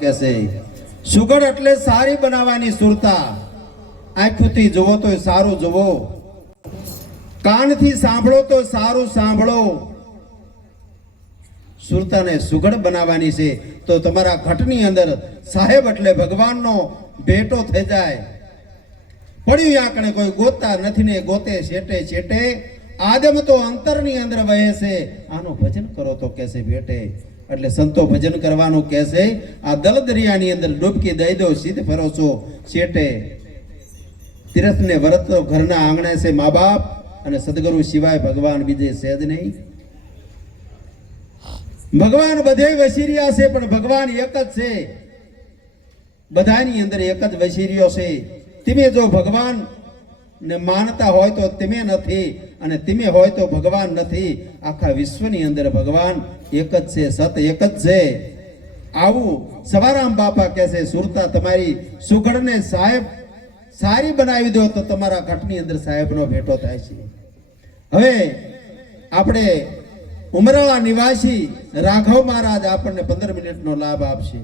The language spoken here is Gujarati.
કહેશે સુગડ એટલે સારી બનાવવાની સુરતા આંખથી જુઓ તો સારું જુઓ કાનથી સાંભળો તો સારું સાંભળો સુરતાને સુગડ બનાવવાની છે તો તમારા ઘટની અંદર સાહેબ એટલે ભગવાનનો ભેટો થઈ જાય પડ્યું આંકણે કોઈ ગોતતા નથી ને ગોતે છેટે છેટે આદમ તો અંતરની અંદર વહે છે આનું ભજન કરો તો કેસે ભેટે એટલે સંતો ભજન કરવાનું કહેશે આ દલ દરિયાની અંદર ડૂબકી દઈ દો સીધ ફરો છો છેટે તીર્થ ને વ્રત તો ઘરના આંગણે છે મા બાપ અને સદગુરુ સિવાય ભગવાન બીજે છે જ નહીં ભગવાન બધે વસી રહ્યા છે પણ ભગવાન એક જ છે બધાની અંદર એક જ વસી રહ્યો છે તમે જો ભગવાન ને માનતા હોય તો તમે નથી અને તમે હોય તો ભગવાન નથી આખા વિશ્વની અંદર ભગવાન એક જ છે સત એક જ છે આવું સવારામ બાપા કહે છે સુરતા તમારી સુગડને સાહેબ સારી બનાવી દો તો તમારા ઘટની અંદર સાહેબનો ભેટો થાય છે હવે આપણે ઉમરાળા નિવાસી રાઘવ મહારાજ આપણને 15 મિનિટનો લાભ આપશે